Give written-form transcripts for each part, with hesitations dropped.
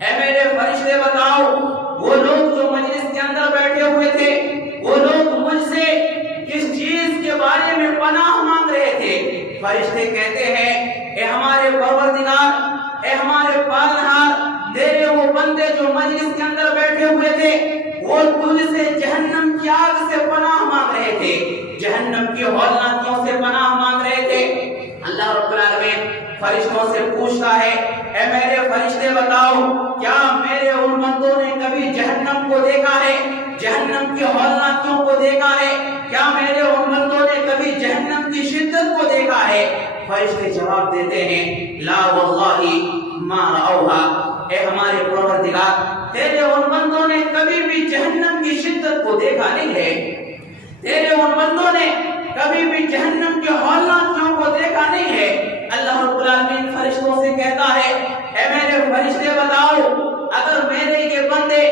اے میرے فرشتے بتاؤ وہ لوگ جو مجلس کے اندر بیٹھے ہوئے تھے وہ لوگ مجھ سے کس چیز کے بارے میں پناہ مانگ رہے تھے؟ فرشتے کہتے ہیں اے ہمارے پروردگار، اے ہمارے پالنہار، تیرے وہ بندے جو مجلس کے اندر بیٹھے ہوئے تھے وہ تجھ سے جہنم کی آگ سے پناہ مانگ رہے تھے، جہنم کی ہولناکیوں سے پناہ مانگ رہے تھے۔ اللہ رب العالمین فرشتوں سے پوچھتا ہے اے میرے فرشتے بتاؤ کیا میرے ان بندوں نے کبھی جہنم کو دیکھا ہے، جہنم کی ہولناکیوں کو دیکھا ہے؟ کیا میرے ان بندوں نے کبھی جہنم کی شدت کو دیکھا ہے؟ فرشتے جواب دیتے ہیں لا واللہ ما رأوہا، اے ہمارے پروردگار تیرے ان بندوں نے کبھی بھی جہنم کی شدت کو دیکھا نہیں ہے، تیرے ان بندوں نے کبھی بھی جہنم کے ہولناکیوں کو دیکھا نہیں ہے۔ اللہ رب العالمین فرشتوں سے کہتا ہے اے میرے فرشتے بتاؤ اگر میرے یہ بندے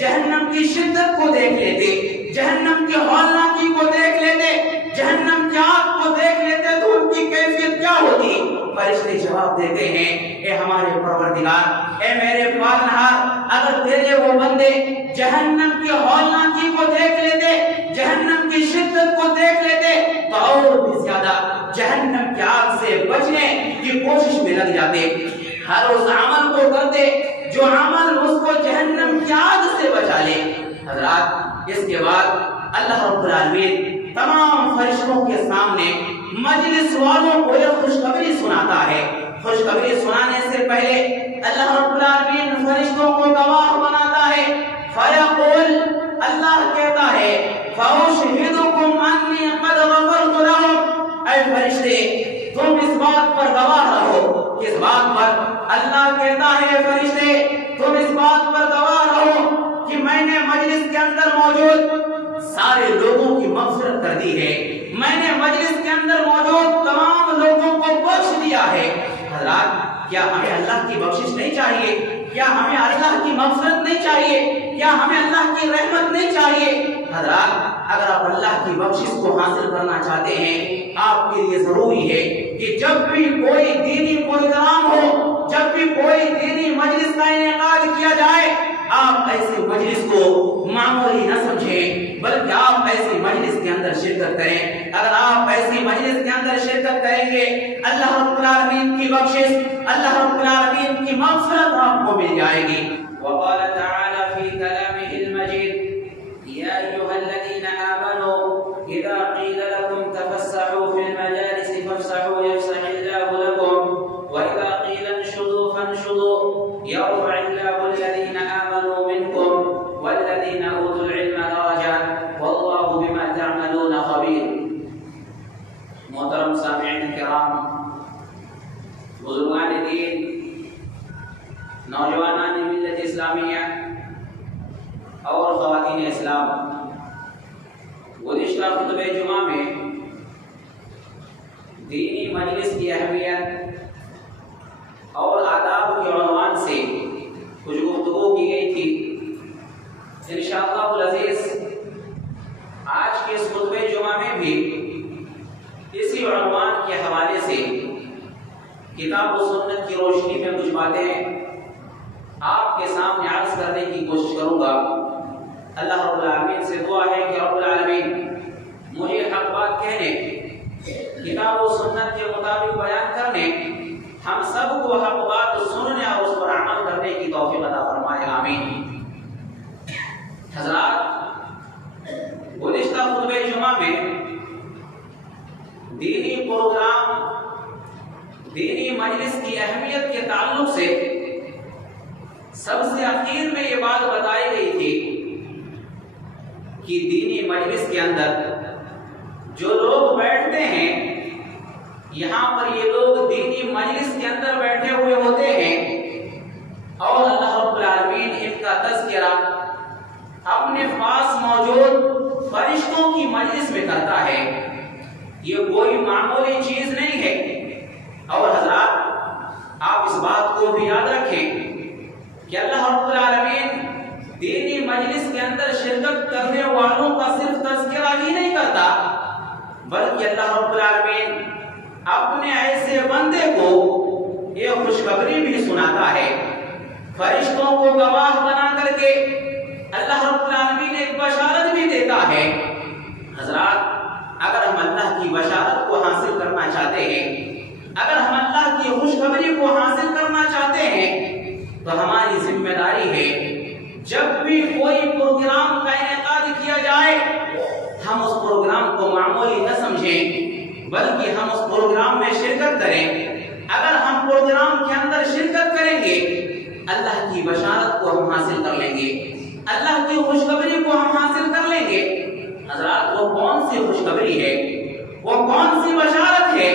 جہنم کی شدت کو دیکھ لیتے، جہنم کی ہولناکی کو دیکھ لیتے، جہنم کی آگ کو دیکھ لیتے تو ان کی کیفیت کیا ہوتی؟ فرشتے جواب دیتے ہیں اے ہمارے پروردگار، اے میرے پالنہار، اگر تیرے وہ بندے جہنم کی ہولناکی کو دیکھ لیتے، جہنم کی شدت کو دیکھ لیتے تو اور بھی زیادہ جہنم کی آگ سے بچنے کی کوشش میں لگ جاتے، ہر اس عمل کو کرتے جو عمل اس کو جہنم کی آگ سے بچا لے۔ حضرات اس کے بعد اللہ رب العالمین تمام فرشتوں کے سامنے مجلس والوں کو یہ خوشخبری سناتا ہے۔ خوشخبری سنانے سے پہلے اللہ رب العالمین فرشتوں کو گواہ بناتا ہے۔ فیقول، اللہ کہتا ہے فَأُشْهِدُكُمْ أَنِّي قَدْ غَفَرْتُ لَهُمْ، اے فرشتے تم اس بات پر گواہ رہو، کس بات پر؟ اللہ کہتا ہے فرشتے تم اس بات پر گواہ رہو کہ میں نے مجلس کے اندر موجود سارے لوگوں کی مغفرت کر دی ہے، میں نے مجلس کے اندر موجود تمام لوگوں کو بخش دیا ہے۔ حضرات کیا ہمیں اللہ کی بخشش نہیں چاہیے؟ کیا ہمیں اللہ کی مغفرت نہیں چاہیے؟ کیا ہمیں اللہ کی رحمت نہیں چاہیے؟ حضرات اگر آپ اللہ کی بخشش کو حاصل کرنا چاہتے ہیں آپ کے لیے ضروری ہے کہ جب بھی کوئی دینی پروگرام ہو، جب بھی کوئی دینی مجلس کا انعقاد کیا جائے آپ ایسے مجلس کو معمولی نہ سمجھیں بلکہ آپ ایسی مجلس کے اندر شرکت کریں۔ اگر آپ ایسی مجلس کے اندر شرکت کریں گے اللہ رب العالمین کی بخشش، اللہ رب العالمین کی مغفرت آپ کو مل جائے گی۔ وقال تعالی فی کلامہ المجید یا ایھا الذین آمنوا اذا قیل لکم تفسحوا فی المجالس فافسحوا یفسح اللہ لکم واذا قیل انشزوا فانشزوا یرفع اللہ الذین آمنوا منکم والذین اوتوا العلم درجات واللہ بما تعملون خبیر۔ محترم سامعین کرام، بزرگان دین، نوجوانان ملت اسلامیہ اور خواتین اسلام، گزشتہ خطبہ جمعہ میں دینی مجلس کی اہمیت اور آداب کے عنوان سے کچھ گفتگو کی گئی تھی۔ انشاءاللہ العزیز آج کے اس خطبہ جمعہ میں بھی اسی عنوان کے حوالے سے کتاب و سنت کی روشنی میں کچھ باتیں آپ کے سامنے عرض کرنے کی کوشش کروں گا۔ اللہ رب العالمین سے دعا ہے کہ رب العالمین مجھے حق بات کہنے، کتاب و سنت کے مطابق بیان کرنے، ہم سب کو حق بات سننے اور اس پر عمل کرنے کی توفیق عطا فرمائے، آمین۔ حضرات گزشتہ خطبہ جمعہ میں دینی پروگرام، دینی مجلس کی اہمیت کے تعلق سے سب سے اخیر میں یہ بات بتائی گئی تھی کہ دینی مجلس کے اندر جو لوگ بیٹھتے ہیں، یہاں پر یہ لوگ دینی مجلس کے اندر بیٹھے ہوئے ہوتے ہیں اور اللہ رب العالمین ان کا تذکرہ اپنے پاس موجود فرشتوں کی مجلس میں کرتا ہے۔ یہ کوئی معمولی چیز نہیں ہے۔ اور حضرات آپ اس بات کو بھی یاد رکھیں کہ اللہ رب العالمین دینی مجلس کے اندر شرکت کرنے والوں کا صرف تذکرہ ہی نہیں کرتا بلکہ اللہ رب العالمین اپنے ایسے بندے کو یہ خوشخبری بھی سناتا ہے۔ فرشتوں کو گواہ بنا کر کے اللہ رب العالمین ایک بشارت بھی دیتا ہے۔ حضرات، اگر ہم اللہ کی بشارت کو حاصل کرنا چاہتے ہیں، اگر ہم اللہ کی خوشخبری کو حاصل کرنا چاہتے ہیں، تو ہماری ذمہ داری ہے جب بھی کوئی پروگرام کا انعقاد کیا جائے، ہم اس پروگرام کو معمولی نہ سمجھیں، بلکہ ہم اس پروگرام میں شرکت کریں۔ اگر ہم پروگرام کے اندر شرکت کریں گے، اللہ کی بشارت کو ہم حاصل کر لیں گے، اللہ کی خوشخبری کو ہم حاصل کر لیں گے۔ حضرات، وہ کون سی خوشخبری ہے، وہ کون سی بشارت ہے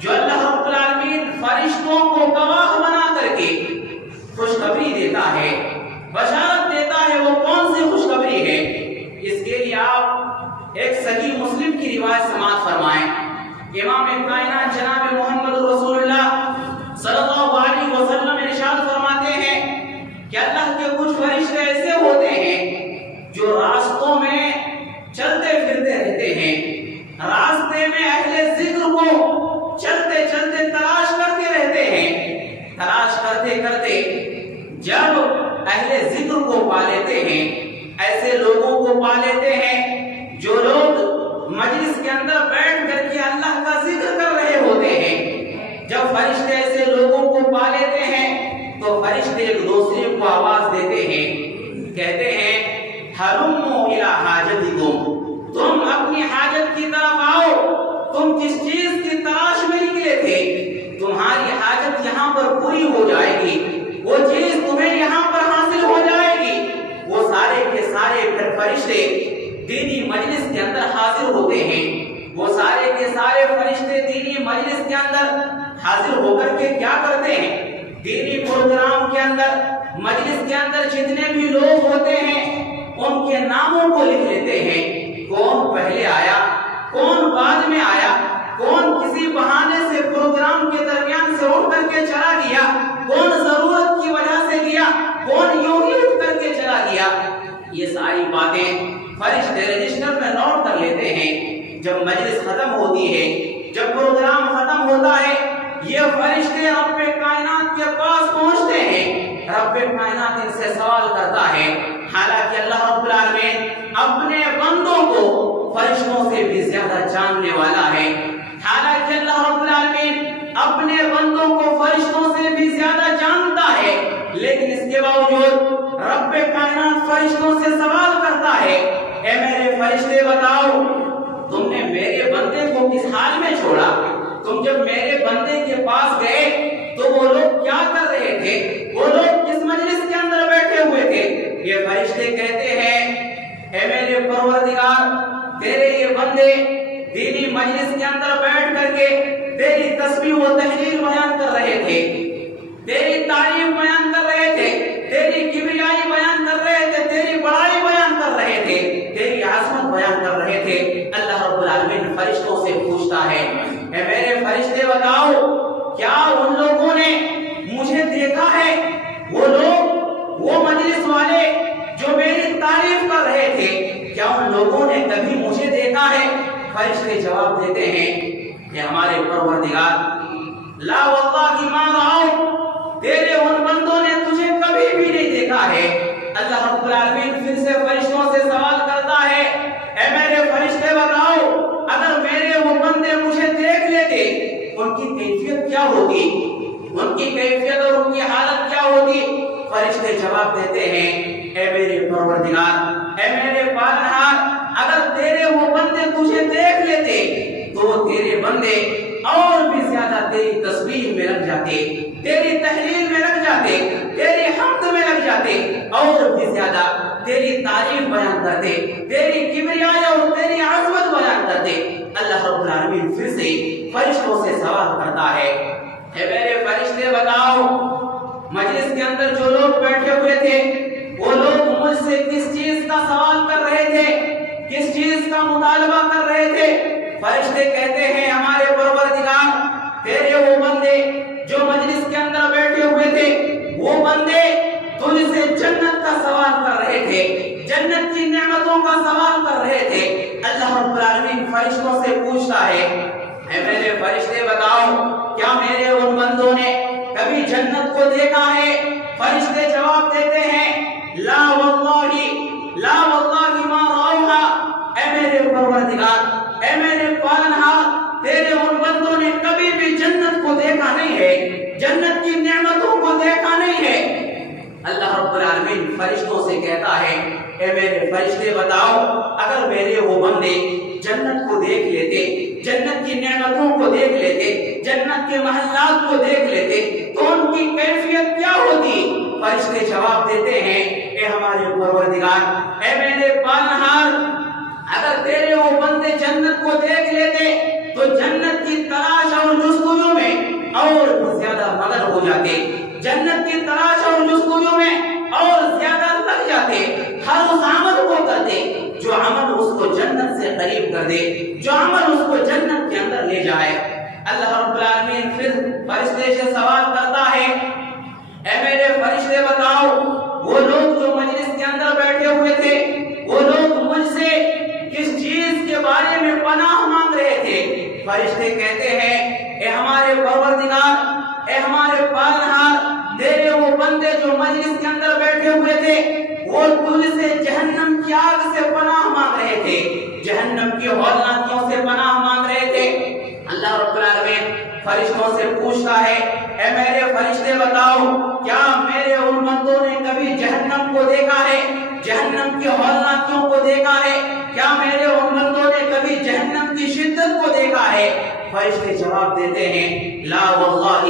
جو اللہ رب العالمین فرشتوں کو گواہ بنا کر کے خوشخبری دیتا ہے، بشارت دیتا ہے؟ وہ کون سی خوشخبری ہے؟ اس کے لیے آپ ایک صحیح مسلم کی روایت سماعت فرمائیں۔ امام کائنات جناب محمد رسول اللہ صلی اللہ علیہ وسلم ارشاد فرماتے ہیں کہ اللہ کے کچھ فرشتے ایسے ہوتے ہیں جو راستوں میں چلتے پھرتے رہتے ہیں، راستے میں اہل ذکر کو چلتے چلتے تلاش کرتے رہتے ہیں، تلاش کرتے کرتے جب اہل ذکر کو پا لیتے ہیں، ایسے لوگوں کو پا لیتے ہیں جو لوگ مجلس کے اندر بیٹھ کر کے اللہ کا ذکر کر رہے ہوتے ہیں۔ جب فرشتے ایسے لوگوں کو پا لیتے ہیں تو فرشتے ایک دوسرے کو آواز دیتے ہیں، کہتے ہیں ہلموا الی حاجتکم، تم اپنی حاجت کی طرف آؤ، تم جس چیز کی تلاش میں نکلے تھے تمہاری حاجت یہاں پر پوری ہو جائے گی، وہ چیز تمہیں یہاں پر حاصل ہو جائے گی۔ وہ سارے کے سارے فرشتے دینی مجلس کے اندر حاضر ہوتے ہیں، وہ سارے کے سارے فرشتے دینی مجلس کے اندر حاضر ہو کر کے کیا کرتے ہیں؟ دینی پروگرام کے اندر، مجلس کے اندر جتنے بھی لوگ ہوتے ہیں ان کے ناموں کو لکھ لیتے ہیں، کون پہلے آیا، کون بعد میں آیا، کون کسی بہانے سے پروگرام کے درمیان سے اٹھ کر کے چلا گیا، کون ضرورت کی وجہ سے گیا، کون یوں ہی اٹھ کر کے چلا گیا۔ یہ ساری باتیں فرشتے رجسٹر میں نوٹ کر لیتے ہیں۔ جب مجلس ختم ہوتی ہے، جب پروگرام ختم ہوتا ہے، یہ فرشتے رب کائنات کے پاس پہنچتے ہیں، رب کائنات ان سے سوال کرتا ہے، حالانکہ اللہ رب العالمین اپنے بندوں کو فرشتوں سے بھی زیادہ جاننے والا ہے، حالانکہ اللہ رب العالمین اپنے بندوں کو فرشتوں سے بھی زیادہ جانتا ہے، لیکن اس کے باوجود رب کائنات فرشتوں سے سوال کرتا ہے، اے میرے فرشتے بتاؤ، تم نے میرے بندے کو کس حال میں چھوڑا؟ تم جب میرے بندے کے پاس گئے تو وہ لوگ کیا کر رہے تھے؟ وہ لوگ کس مجلس کے اندر بیٹھے ہوئے تھے؟ یہ فرشتے کہتے ہیں، اے میرے پروردگار، تیرے یہ بندے دینی مجلس کے اندر بیٹھ کر کے تیری تسبیح و تحلیل بیان کر رہے تھے، تیری تعریف بیان کر رہے تھے، تیری کبریائی بیان کر رہے تھے، تیری بڑائی بیان کر رہے تھے، تیری عظمت بیان کر رہے تھے۔ اللہ رب العالمین فرشتوں سے پوچھتا ہے، اے میرے فرشتے بتاؤ، کیا ان لوگوں نے مجھے دیکھا ہے؟ وہ لوگ، وہ مجلس والے جو میری تعریف کر رہے تھے، کیا ان لوگوں نے کبھی مجھے دیکھا ہے؟ فرشتے جواب دیتے ہیں کہ ہمارے پروردگار، لا واللہ ما رأوا، تیرے ان بندوں نے تجھے کبھی بھی نہیں دیکھا ہے۔ اللہ رب العالمین پھر سے فرشتوں سے سوال کرتا ہے، اے میرے فرشتے بتاؤ، اگر میرے وہ بندے مجھے دیکھ لیتے ان کی کیفیت کیا ہوتی، ان کی کیفیت اور ان کی حالت کیا ہوتی؟ فرشتے جواب دیتے ہیں، اے میرے پروردگار، اے میرے پالنہار، اگر تیرے وہ بندے تجھے دیکھ لیتے تو وہ تیرے بندے اور بھی زیادہ تیری تسبیح میں لگ جاتے، تیری تحلیل میں لگ جاتے، تیری حمد میں لگ جاتے، اور بھی زیادہ تیری تعریف بیان کرتے، تیری کبریائی اور تیری عظمت بیان کرتے۔ اللہ رب العالمین پھر سے فرشتوں سے سوال کرتا ہے، اے میرے فرشتے بتاؤ، مجلس کے اندر جو لوگ بیٹھے ہوئے تھے وہ لوگ مجھ سے کس چیز کا سوال کر رہے تھے، کس چیز کا مطالبہ کر رہے تھے؟ فرشتے کہتے ہیں، ہمارے پروردگار، تیرے وہ بندے جو مجلس کے اندر بیٹھے ہوئے تھے، وہ بندے تجھ سے جنت کا سوال کر رہے تھے، جنت کی نعمتوں کا سوال کر رہے تھے۔ اللہ رب العالمین فرشتوں سے پوچھتا ہے، اے میرے فرشتے بتاؤ، کیا میرے ان بندوں نے کبھی جنت کو دیکھا ہے؟ فرشتے جواب دیتے ہیں لا واللہ لا واللہ ما رأوہا، اے میرے پروردگار، اے میرے پالنہار، تیرے ان بندوں نے کبھی بھی جنت کو دیکھا نہیں ہے، جنت کی نعمتوں کو دیکھا نہیں ہے۔ اللہ رب العالمین فرشتوں سے کہتا ہے اے میرے فرشتے بتاؤ، اگر میرے وہ بندے جنت کو دیکھ لیتے، جنت کی نعمتوں کو دیکھ لیتے، جنت کے محلات کو دیکھ لیتے تو ان کی کیفیت کیا ہوتی؟ فرشتے جواب دیتے ہیں اے ہمارے پروردگار، اے میرے پالنہار، اگر تیرے وہ بندے جنت کو دیکھ لیتے تو جنت کی تلاش اور جستجو میں اور زیادہ مدد ہو جاتے، جنت کی تلاش اور جستجو میں اور زیادہ لگ جاتے، ہر اس عمل کو کرتے جو عمل اس کو جنت سے قریب کر دے، جو عمل اس کو جنت کے اندر لے جائے۔ اللہ رب العالمین پھر فرشتے سے سوال کرتا ہے اے میرے فرشتے بتاؤ، وہ لوگ جو مجلس کے اندر بیٹھے ہوئے تھے، وہ لوگ مجھ سے کس چیز کے بارے میں پناہ مانگ رہے تھے؟ فرشتے کہتے ہیں اے ہمارے پروردگار، اے ہمارے پالنہار، تیرے وہ بندے جو مجلس کے اندر بیٹھے ہوئے تھے وہ تجھ سے جہنم کی آگ سے پناہ مانگ رہے تھے، جہنم کی ہولناکیوں سے پناہ مانگ رہے تھے۔ اللہ رب العالمین فرشتوں سے پوچھتا ہے اے میرے فرشتے بتاؤ، کیا میرے ان بندوں نے کبھی جہنم کو دیکھا ہے، جہنم کی ہولناکیوں کو دیکھا ہے؟ کیا میرے ان بندوں نے کبھی جہنم کی شدت کو دیکھا ہے؟ فرشتے جواب دیتے ہیں لا واللہ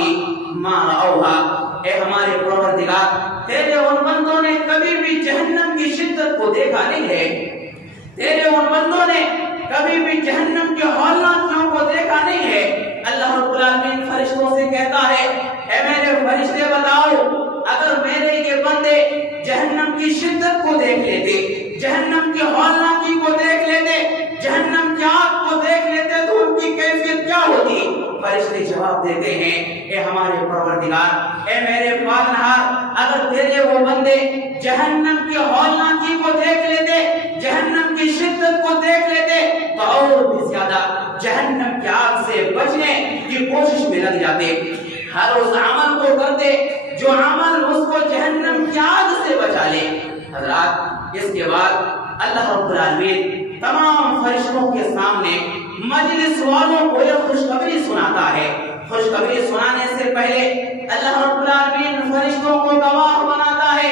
ما رأوہا، اے ہمارے پروردگار، تیرے ان بندوں نے کبھی بھی جہنم کی شدت کو دیکھا نہیں ہے، تیرے ان بندوں نے کبھی بھی جہنم کے ہولناکیوں کو دیکھا نہیں ہے۔ اللہ رب العالمین فرشتوں سے کہتا ہے اے میرے فرشتے بتاؤ، اگر میرے یہ بندے جہنم کی شدت کو دیکھ لیتے، جہنم کی ہولناکی کو دیکھ لیتے، جہنم کی آگ کو دیکھ لیتے تو ان کی کیفیت کیا ہوتی؟ فرشتے جواب دیتے ہیں اے ہمارے پروردگار، اے میرے پالنہار، اگر تیرے وہ بندے جہنم کی ہولناکی کو دیکھ لیتے، جہنم کی شدت کو دیکھ لیتے تو اور بھی زیادہ جہنم کی آگ سے بچنے کی کوشش میں لگ جاتے، ہر اس عمل کو کرتے جو عمل اس کو جہنم کی آگ سے بچا لے۔ حضرات، اس کے بعد اللہ رب العالمین تمام فرشتوں کے سامنے مجلس والوں کو یہ خوشخبری سناتا ہے۔ خوشخبری سنانے سے پہلے اللہ رب العالمین فرشتوں کو گواہ بناتا ہے۔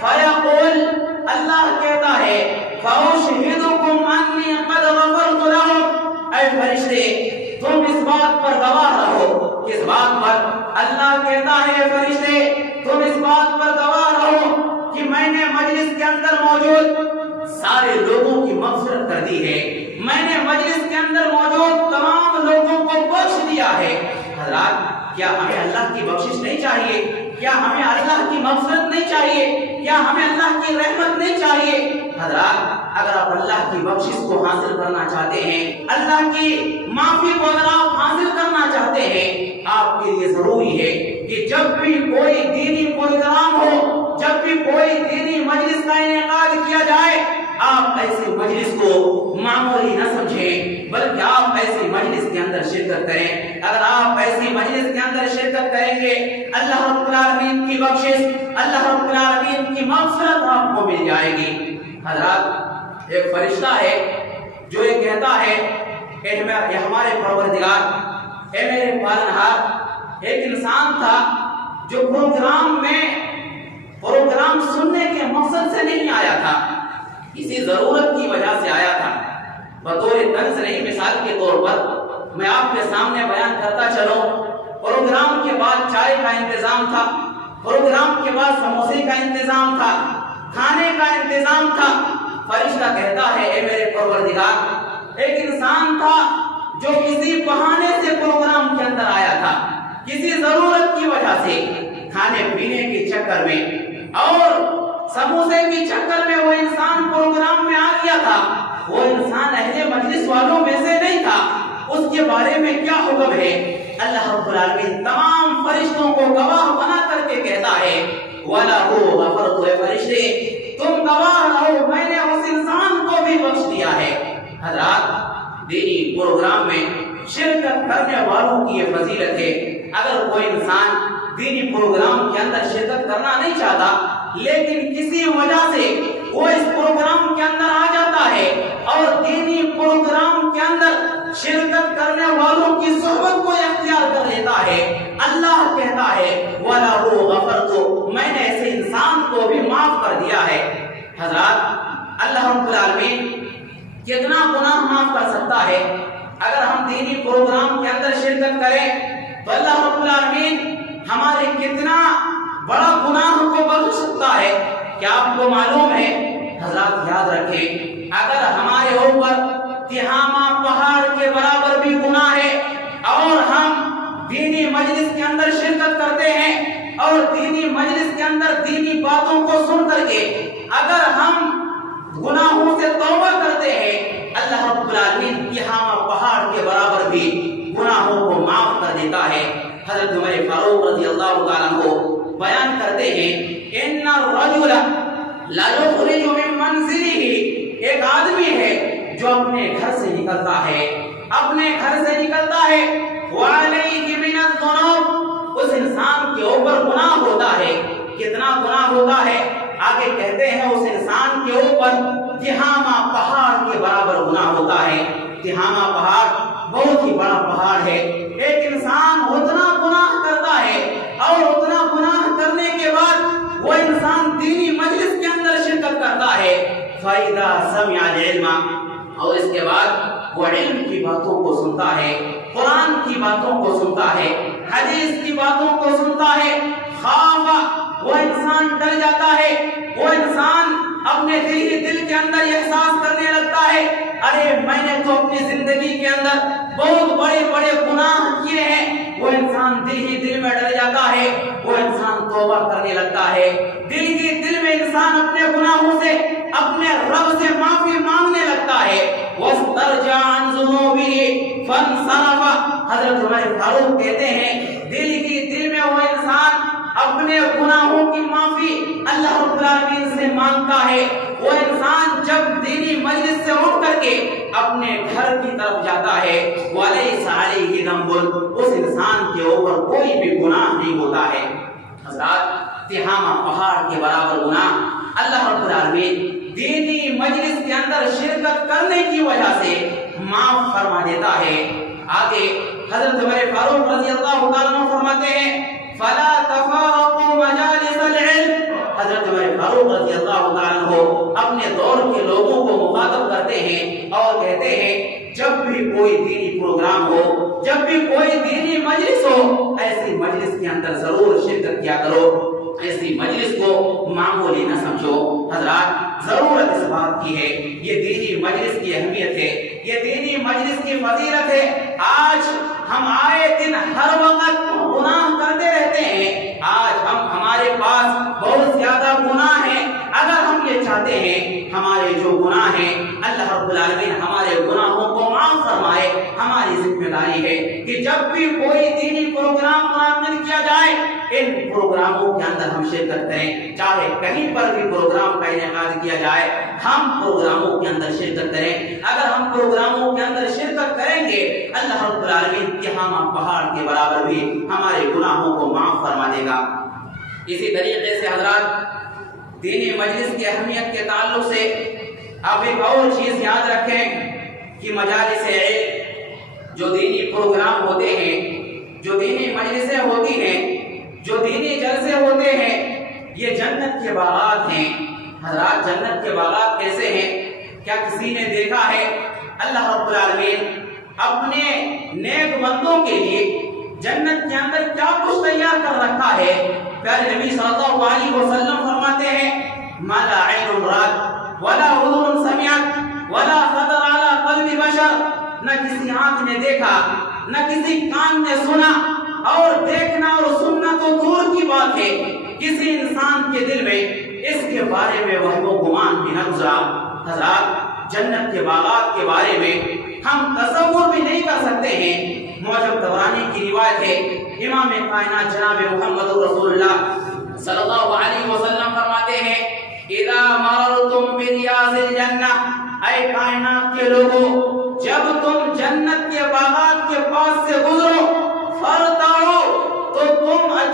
فیقول، اللہ کہتا ہے فَأُشْهِدُكُمْ أَنِّي قَدْ غَفَرْتُ لَهُمْ، اے فرشتے تم اس بات پر گواہ رہو، کس بات پر؟ اللہ کہتا ہے فرشتے تم اس بات پر گواہ رہو کہ میں نے مجلس کے اندر موجود سارے لوگوں کی مغفرت کر دی ہے، میں نے مجلس کے اندر موجود تمام لوگوں کو بخش دیا ہے۔ حضرات، کیا ہمیں اللہ کی بخشش نہیں چاہیے؟ کیا ہمیں اللہ کی مغفرت نہیں چاہیے؟ کیا ہمیں اللہ کی رحمت نہیں چاہیے؟ حضرات، اگر آپ اللہ کی بخشش کو حاصل کرنا چاہتے ہیں، اللہ کی معافی کو اگر آپ حاصل کرنا چاہتے ہیں، آپ کے لیے ضروری ہے کہ جب بھی کوئی دینی پروگرام ہو، جب بھی کوئی دینی مجلس کا انعقاد کیا جائے، آپ ایسے مجلس کو معمولی نہ سمجھیں، بلکہ آپ ایسی مجلس کے اندر شرکت کریں۔ اگر آپ ایسی مجلس کے اندر شرکت کریں گے، اللہ رب العالمین کی بخشش، اللہ رب العالمین کی مغفرت آپ کو مل جائے گی۔ حضرات، ایک فرشتہ ہے جو یہ کہتا ہے کہ ہمارے پروردگار، اے میرے پالنہار، ایک انسان تھا جو پروگرام سننے کے مقصد سے نہیں آیا تھا، کسی ضرورت کی وجہ سے آیا تھا۔ بطور طنز نہیں، مثال کے طور پر میں آپ کے سامنے بیان کرتا چلوں، پروگرام کے بعد چائے کا انتظام تھا، پروگرام کے بعد سموسے کا انتظام تھا، کھانے کا انتظام تھا۔ فرشتہ کہتا ہے اے میرے پروردگار، ایک انسان تھا جو کسی بہانے سے پروگرام کے اندر آیا تھا، کسی ضرورت کی وجہ سے، کھانے پینے کے چکر میں اور سموسے کی چکر میں وہ انسان پروگرام میں آ گیا تھا۔ وہ انسان اہل مجلس والوں میں سے نہیں تھا، اس کے بارے میں کیا حکم ہے؟ اللہ رب العالمین تمام فرشتوں کو گواہ بنا کر کے کہتا ہے وَلَهُ غَفَرْتُ، اے فرشتے تم گواہ رہو، میں نے اس انسان کو بھی بخش دیا ہے۔ حضرات، دینی پروگرام میں شرکت کرنے والوں کی یہ فضیلت ہے۔ اگر کوئی انسان دینی پروگرام کے اندر شرکت کرنا نہیں چاہتا، لیکن کسی وجہ سے وہ اس پروگرام کے اندر آ جاتا ہے اور دینی پروگرام کے اندر شرکت کرنے والوں کی صحبت کو اختیار کر لیتا ہے، اللہ کہتا ہے وَلَهُ غَفَرْتُ، میں نے ایسے انسان کو بھی معاف کر دیا ہے۔ حضرات، اللہ رب العالمین کتنا گناہ معاف کر سکتا ہے؟ اگر ہم دینی پروگرام کے اندر شرکت کریں تو اللہ رب العالمین ہمارے کتنا بڑا گناہ کو بخش سکتا ہے۔ کیا آپ کو معلوم ہے؟ حضرات یاد رکھیں، اگر ہمارے اوپر تہامہ پہاڑ کے برابر بھی گناہ ہے اور ہم دینی مجلس کے اندر شرکت کرتے ہیں اور دینی مجلس کے اندر دینی باتوں کو سن کر کے اگر ہم گناہوں سے توبہ کرتے ہیں، اللہ رب العالمین تہامہ پہاڑ کے برابر بھی گناہوں کو معاف کر دیتا ہے۔ حضرت عمر فاروق رضی اللہ تعالیٰ عنہ بیان کرتے ہیں ان الرجل لا یخرج من منزلہ، ایک آدمی ہے جو اپنے گھر سے نکلتا ہے، وعلیہ من الذنوب، اس انسان کے اوپر گناہ ہوتا ہے۔ کتنا گناہ ہوتا ہے؟ آگے کہتے ہیں اس انسان کے اوپر تہامہ پہاڑ کے برابر گناہ ہوتا ہے۔ تہامہ پہاڑ بہت ہی بڑا پہاڑ ہے۔ ایک انسان اتنا گناہ کرتا ہے اور اتنا گناہ کرنے کے بعد وہ انسان دینی مجلس کے اندر شرکت کرتا ہے، فَإِذَا سَمِعَ الْعِلْمَ، اور اس کے بعد وہ علم کی باتوں کو سنتا ہے، قرآن کی باتوں کو سنتا ہے، حدیث کی باتوں کو سنتا ہے، خافا، وہ انسان ڈر جاتا ہے، وہ انسان اپنے دل کے اندر احساس کرنے لگتا ہے ارے میں نے تو اپنی زندگی کے اندر بہت بڑے بڑے گناہ کیے ہیں۔ وہ انسان دل میں ڈر جاتا ہے، وہ انسان توبہ کرنے لگتا ہے، دل میں انسان اپنے گناہوں سے اپنے رب سے معافی مانگنے لگتا ہے۔ وَاسْتَرْجَعَ عَنْ ذُنُوبِهِ فَانْصَرَفَ، حضرت عمر فاروق کہتے ہیں دل میں وہ انسان اپنے گناہوں کی معافی اللہ رب العالمین سے مانگتا ہے۔ وہ انسان جب دینی مجلس سے اٹھ کر کے اپنے گھر کی طرف جاتا ہے، وَلَيْسَ عَلَيْهِ ذَنْبٌ، اس انسان کے اوپر کوئی بھی گناہ نہیں ہوتا ہے۔ حضرات، تہامہ پہاڑ کے برابر گناہ اللہ رب العالمین دینی مجلس کے اندر شرکت کرنے کی وجہ سے معاف فرما دیتا ہے۔ آگے حضرت عمر فاروق رضی اللہ تعالیٰ عنہ فرماتے ہیں فَلَا تَفَارَقُوا مَجَالِسَ الْعِلْمِ، حضرت عمر فاروق رضی اللہ تعالیٰ عنہ اپنے دور کے لوگوں کو مخاطب کرتے ہیں اور کہتے ہیں جب بھی کوئی دینی پروگرام ہو، جب بھی کوئی دینی مجلس ہو، ایسی مجلس کے اندر ضرور شرکت کیا کرو، ایسی مجلس کو معمولی نہ سمجھو۔ حضرات، ضرورت اس بات کی ہے، یہ دینی مجلس کی اہمیت ہے، یہ دینی مجلس کی فضیلت ہے۔ آج ہم آئے دن ہر وقت گناہ کرتے رہتے ہیں، آج ہمارے پاس بہت زیادہ گناہ ہیں۔ اگر ہم یہ چاہتے ہیں ہمارے جو گناہ ہیں اللہ رب العالمین ہمارے گناہوں کو معاف فرمائے، ہماری ذمہ داری ہے کہ جب بھی کوئی دینی پروگرام منعقد کیا جائے ان پروگراموں کے اندر ہم شرکت کریں، چاہے کہیں پر بھی پروگرام کا انعقاد کیا جائے ہم پروگراموں کے اندر شرکت کریں۔ اگر ہم پروگراموں کے اندر شرکت کریں گے اللہ رب العالمین تہامہ پہاڑ کے برابر بھی ہمارے گناہوں کو معاف فرما دے گا۔ اسی طریقے سے حضرات، دینی مجلس کی اہمیت کے تعلق سے آپ ایک اور چیز یاد رکھیں کہ مجالس علم، جو دینی پروگرام ہوتے ہیں، جو دینی مجلسیں ہوتی ہیں، جو دینی جلسے ہوتے ہیں، یہ جنت کے باغات ہیں۔ حضرات، جنت کے باغات کیسے ہیں؟ کیا کسی نے دیکھا ہے؟ اللہ رب العالمین اپنے نیک بندوں کے لیے جنت کے اندر کیا کچھ تیار کر رکھا ہے۔ پیارے نبی صلی اللہ علیہ وسلم فرماتے ہیں ما لا عین رأت ولا اذن سمعت ولا خطر على قلب بشر، نہ کسی آنکھ نے دیکھا، نہ کسی کان نے سنا، اور دیکھنا اور سننا تو دور کی بات ہے، کسی انسان کے دل میں اس کے بارے میں وہم و گمان بھی نہ گزرا۔ حضرات، جنت کے باغات کے بارے میں ہم تصور بھی نہیں کر سکتے ہیں۔ معجم طبرانی کی روایت ہے، امام کائنات جناب محمد رسول اللہ صلی اللہ علیہ وسلم فرماتے ہیں اذا مررتم بریاض الجنہ، اے کائنات کے لوگوں جب تم جنت کے باغات کے پاس سے گزرو، فرتعوا، تو تم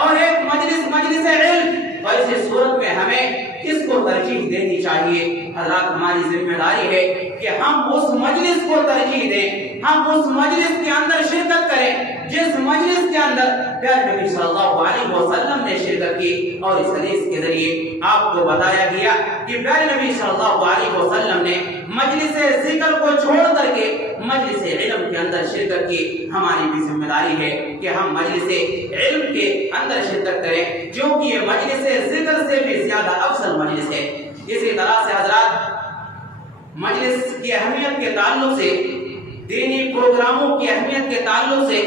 اور ایک مجلس علم، تو ایسی صورت میں ہمیں کس کو ترجیح دینی چاہیے؟ حضرات ہماری ذمہ داری ہے کہ ہم اس مجلس کو ترجیح دیں، ہم اس مجلس کے اندر شرکت کریں جس مجلس کے اندر پیارے نبی صلی اللہ علیہ وسلم نے شرکت کی۔ اور اس حدیث کے ذریعے آپ کو بتایا گیا کہ پیارے نبی صلی اللہ علیہ وسلم نے مجلس ذکر کو چھوڑ کر کے مجلس علم کے اندر شرکت کی۔ ہماری بھی ذمہ داری ہے کہ ہم مجلس علم کے اندر شرکت کریں، جو کہ یہ مجلس ذکر سے بھی زیادہ افضل مجلس ہے۔ اسی طرح سے حضرات مجلس کی اہمیت کے تعلق سے، دینی پروگراموں کی اہمیت کے تعلق سے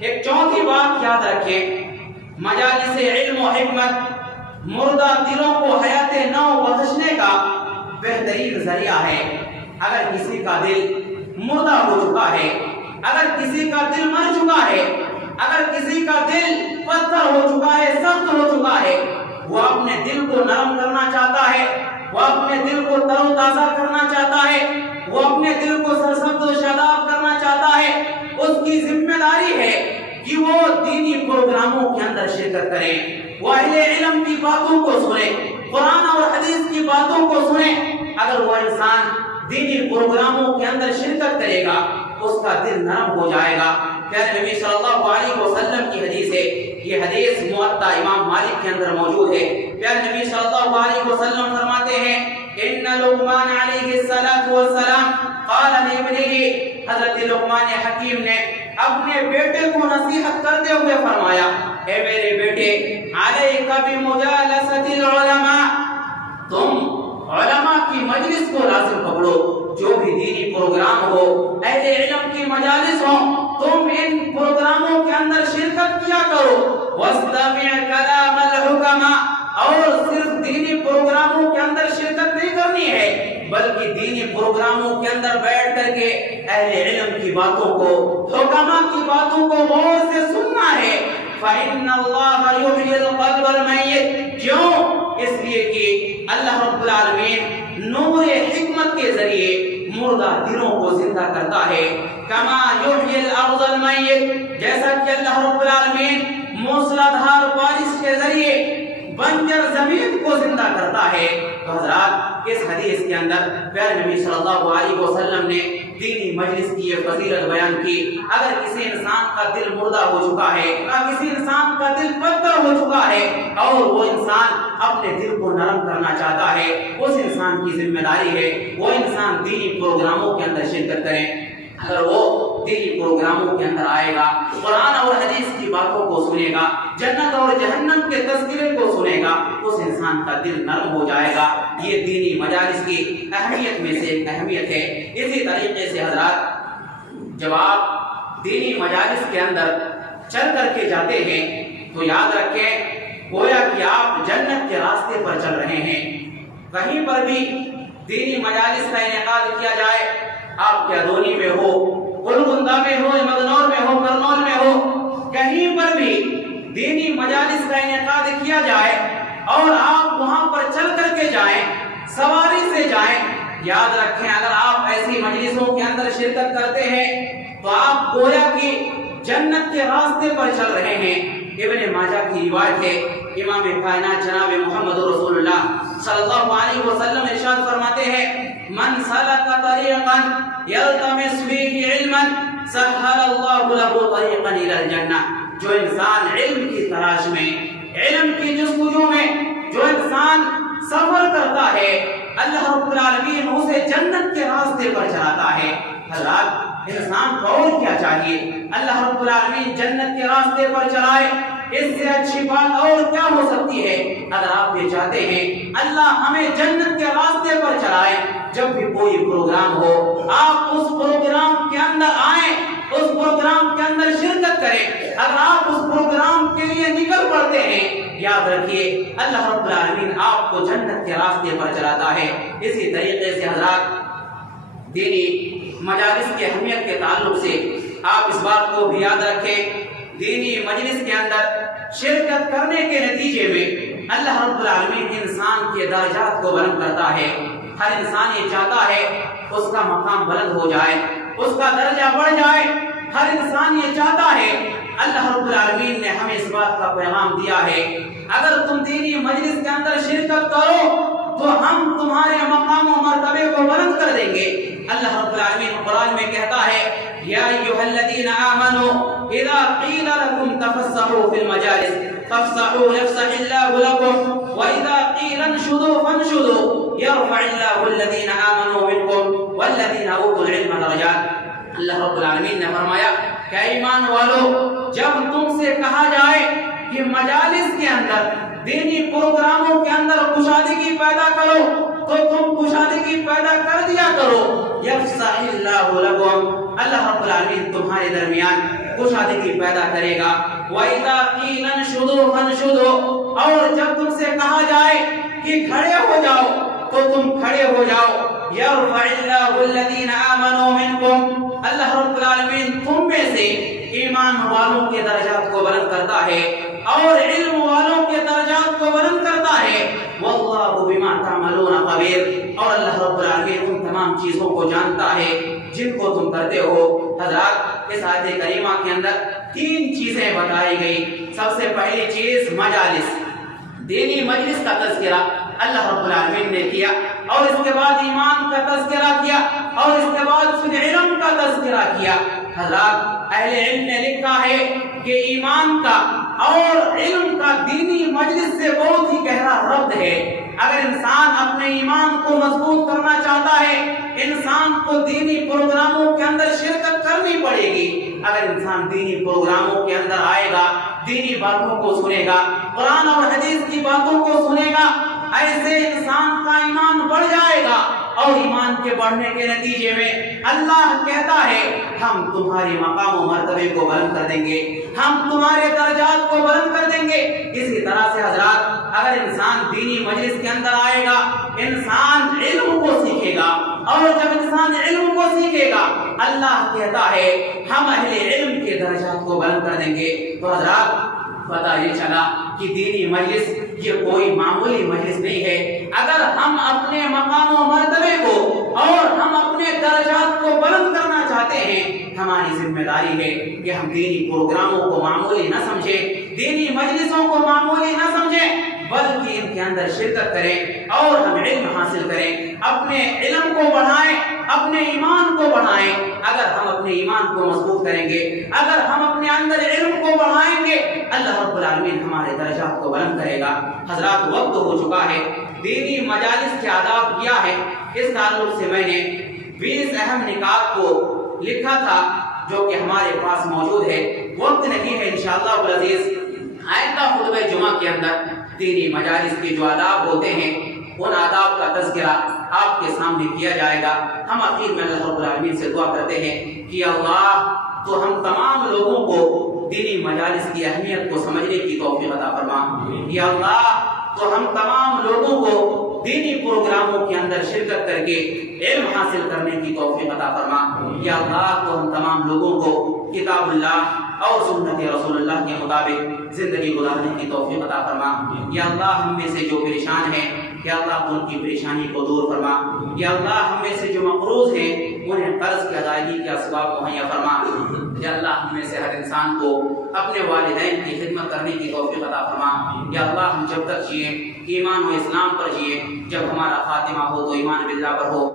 ایک چوتھی بات یاد رکھیں، مجالس علم و حکمت مردہ دلوں کو حیات نو بخشنے کا بہترین ذریعہ ہے۔ اگر کسی کا دل مردہ ہو چکا ہے، اگر کسی کا دل مر چکا ہے، اگر کسی کا دل پتھر ہو چکا ہے، سخت ہو چکا ہے، وہ اپنے دل کو نرم کرنا چاہتا ہے، وہ اپنے دل کو تر و تازہ کرنا چاہتا ہے، وہ اپنے دل کو سرسبز و شاداب کرنا چاہتا ہے، اس کی ذمہ داری ہے کہ وہ دینی پروگراموں کے اندر شرکت کریں، وہ اہل علم کی باتوں کو سنیں، قرآن اور حدیث کی باتوں کو سنیں۔ اگر وہ انسان دینی پروگراموں کے اندر شرکت کرے گا، اس کا دل نرم ہو جائے گا۔ پیارے نبی صلی اللہ علیہ وسلم کی حدیث ہے، یہ حدیث موطا امام مالک کے اندر موجود ہے۔ پیارے نبی صلی اللہ علیہ وسلم فرماتے ہیں، ان لقمان علیہ السلام قال لابنه، حضرت لقمان حکیم نے اپنے بیٹے کو نصیحت کرتے ہوئے فرمایا، اے میرے بیٹے، علیک بمجالسۃ العلماء، تم علماء کی مجلس کو لازم پکڑو، جو بھی دینی پروگرام ہو، اہل علم کی مجالس ہوں، تم ان پروگراموں کے اندر شرکت کیا کرو۔ واستمع کلام الحکماء، اور صرف دینی پروگراموں کے اندر شرکت نہیں کرنی ہے، بلکہ دینی پروگراموں کے اندر بیٹھ کر کے اہل علم کی باتوں کو، حکماء کی باتوں کو غور سے سننا ہے۔ فإن اللہ یحیی القلب المیت، کیوں؟ اس لیے کہ اللہ رب العالمین نور حکمت کے ذریعے مردہ دلوں کو زندہ کرتا ہے۔ کما یحیی الارض المیت، جیسا کہ اللہ رب العالمین موسلادھار بارش کے ذریعے بنجر زمین کو زندہ کرتا ہے۔ تو حضرات اس حدیث کے اندر پیارے نبی صلی اللہ علیہ وسلم نے دینی مجلس کی یہ فضیلت بیان کی۔ اگر کسی انسان کا دل مردہ ہو چکا ہے، کسی انسان کا دل پتھر ہو چکا ہے، اور وہ انسان اپنے دل کو نرم کرنا چاہتا ہے، اس انسان کی ذمہ داری ہے وہ انسان دینی پروگراموں کے اندر شرکت کرے۔ اگر وہ دینی پروگراموں کے اندر آئے گا، قرآن اور حدیث کی باتوں کو سنے گا، جنت اور جہنم کے تذکرے کو سنے گا، اس انسان کا دل نرم ہو جائے گا۔ یہ دینی مجالس کی اہمیت میں سے ایک اہمیت ہے۔ اسی طریقے سے حضرات جب آپ دینی مجالس کے اندر چل کر کے جاتے ہیں تو یاد رکھیں گویا کہ آپ جنت کے راستے پر چل رہے ہیں۔ کہیں پر بھی دینی مجالس کا انعقاد کیا جائے، آپ کیا دونی میں ہو، گلگندہ میں ہو، مغنور میں ہو، کرنول میں ہو، کہیں پر بھی دینی مجالس کا انعقاد کیا جائے اور آپ وہاں پر چل کر کے جائیں، سواری سے جائیں، یاد رکھیں اگر آپ ایسی مجلسوں کے اندر شرکت کرتے ہیں تو آپ گویا کہ جنت کے راستے پر چل رہے ہیں۔ ابن ماجہ کی روایت ہے، امام کائنات جناب محمد رسول اللہ صلی اللہ علیہ وسلم ارشاد فرماتے ہیں، من سلک طریقا یلتمس فیہ علما سہل اللہ لہ طریقا الی الجنہ، جو انسان علم کی تلاش میں، علم کی جستجو میں جو انسان سفر کرتا ہے، اللہ رب العالمین اسے جنت کے راستے پر چلاتا ہے۔ حضرات انسان کو اور کیا چاہیے؟ اللہ رب العالمین جنت کے راستے پر چلائے، اس سے اچھی بات اور کیا ہو سکتی ہے؟ اگر آپ یہ چاہتے ہیں اللہ ہمیں جنت کے راستے پر چلائے، جب بھی کوئی پروگرام ہو آپ اس پروگرام کے اندر آئیں، اس پروگرام کے اندر شرکت کریں۔ اگر آپ اس پروگرام کے لیے نکل پڑتے ہیں، یاد رکھیے اللہ رب العالمین آپ کو جنت کے راستے پر چلاتا ہے۔ اسی طریقے سے حضرات دینی مجالس کی اہمیت کے تعلق سے آپ اس بات کو بھی یاد رکھیں، دینی مجلس کے اندر شرکت کرنے کے نتیجے میں اللہ رب العالمین انسان کے درجات کو بلند کرتا ہے۔ ہر انسان یہ چاہتا ہے اس کا مقام بلند ہو جائے، اس کا درجہ بڑھ جائے۔ ہر انسان یہ چاہتا ہے اللہ رب العالمین نے ہمیں اس بات کا پیغام دیا ہے اگر تم دینی مجلس کے اندر شرکت کرو تو ہم تمہارے مقام و مرتبے کو بلند کر دیں گے۔ اللہ رب العالمین قرآن میں کہتا ہے یا ایھا الذین آمنوا اذا قیل لکم تفسحوا فی المجالس فافسحوا یفسح اللہ لکم واذا قیل انشدوا فانشدوا یرفع اللہ الذین آمنوا منکم والذین اوتوا العلم درجات۔ اللہ رب العالمین نے فرمایا کہ ایمان والو جب تم سے کہا جائے کہ مجالس کے اندر دینی پروگراموں کے اندر کشادگی پیدا کرو تو تم کشادگی پیدا کر دیا کرو، یفسح اللہ لکم، اللہ رب العالمین تمہارے درمیان کشادگی پیدا کرے گا۔ وَإِذَا قِيلَ انشُدُوا فَانشُدُوا، اور جب تم سے کہا جائے کہ کھڑے ہو جاؤ تو تم کھڑے ہو جاؤ۔ یرفع اللہ الذین آمنوا منکم، اللہ رب العالمین تم میں سے ایمان والوں کے درجات کو بلند کرتا ہے اور علم والوں کے درجات کو بلند کرتا ہے۔ واللہ بما تعملون خبیر، اور اللہ رب العالمین ان تمام چیزوں کو جانتا ہے جن کو تم کرتے ہو۔ حضرات اس آیت کریمہ کے اندر 3 چیزیں بتائی گئی۔ سب سے پہلی چیز مجالس، دینی مجلس کا تذکرہ اللہ رب العالمین نے کیا، اور اس کے بعد ایمان کا تذکرہ کیا، اور اس کے بعد پھر علم کا تذکرہ کیا۔ حضرات اہل علم نے لکھا ہے کہ ایمان کا اور علم کا دینی مجلس سے بہت ہی گہرا ربط ہے۔ اگر انسان اپنے ایمان کو مضبوط کرنا چاہتا ہے، انسان کو دینی پروگراموں کے اندر شرکت کرنی پڑے گی۔ اگر انسان دینی پروگراموں کے اندر آئے گا، دینی باتوں کو سنے گا، قرآن اور حدیث کی باتوں کو سنے گا، ایسے انسان کا ایمان بڑھ جائے گا، اور ایمان کے بڑھنے کے نتیجے میں اللہ کہتا ہے ہم تمہارے مقام و مرتبے کو بلند کر دیں گے، ہم تمہارے درجات کو بلند کر دیں گے۔ اسی طرح سے حضرات اگر انسان دینی مجلس کے اندر آئے گا، انسان علم کو سیکھے گا، اور جب انسان علم کو سیکھے گا اللہ کہتا ہے ہم اہل علم کے درجات کو بلند کر دیں گے۔ تو حضرات پتہ یہ چلا کہ دینی مجلس یہ کوئی معمولی مجلس نہیں ہے۔ اگر ہم اپنے مقام و مرتبے کو اور ہم اپنے درجات کو بلند کرنا چاہتے ہیں، ہماری ذمہ داری ہے کہ ہم دینی پروگراموں کو معمولی نہ سمجھیں، دینی مجلسوں کو معمولی نہ سمجھیں، بلکہ ان کے اندر شرکت کریں اور ہم علم حاصل کریں، اپنے علم کو بڑھائیں، اپنے ایمان کو بڑھائیں۔ اگر ہم اپنے ایمان کو مضبوط کریں گے، اگر ہم اپنے اندر علم کو بڑھائیں گے، اللہ رب العالمین ہمارے درجات کو بلند کرے گا۔ حضرات وقت ہو چکا ہے، دینی مجالس کے آداب کیا ہے اس تعلق سے میں نے 20 اہم نکات کو لکھا تھا جو کہ ہمارے پاس موجود ہے۔ وقت نہیں ہے انشاءاللہ العزیز، آئندہ خطبہ جمعہ کے اندر دینی مجالس کے جو آداب ہوتے ہیں ان آداب کا تذکرہ آپ کے سامنے کیا جائے گا۔ ہم آخر میں اللہ رب العالمین سے دعا کرتے ہیں کہ اللہ تو ہم تمام لوگوں کو دینی مجالس کی اہمیت کو سمجھنے کی توفیق عطا فرما۔ یا اللہ تو ہم تمام لوگوں کو دینی پروگراموں کے اندر شرکت کر کے علم حاصل کرنے کی توفیق عطا فرما۔ یا اللہ تو ہم تمام لوگوں کو کتاب اللہ اور سنت رسول اللہ کے مطابق زندگی گزارنے کی توفیق عطا فرما۔ یا اللہ ہم میں سے جو پریشان ہیں یا اللہ ان کی پریشانی کو دور فرما۔ یا اللہ ہم میں سے جو مقروض ہیں انہیں قرض کی ادائیگی کے اسباب مہیا فرما۔ یا اللہ ہم میں سے ہر انسان کو اپنے والدین کی خدمت کرنے کی توفیق عطا فرما۔ یا اللہ ہم جب تک جئیں ایمان و اسلام پر جئیں، جب ہمارا خاتمہ ہو تو ایمان باللہ پر ہو۔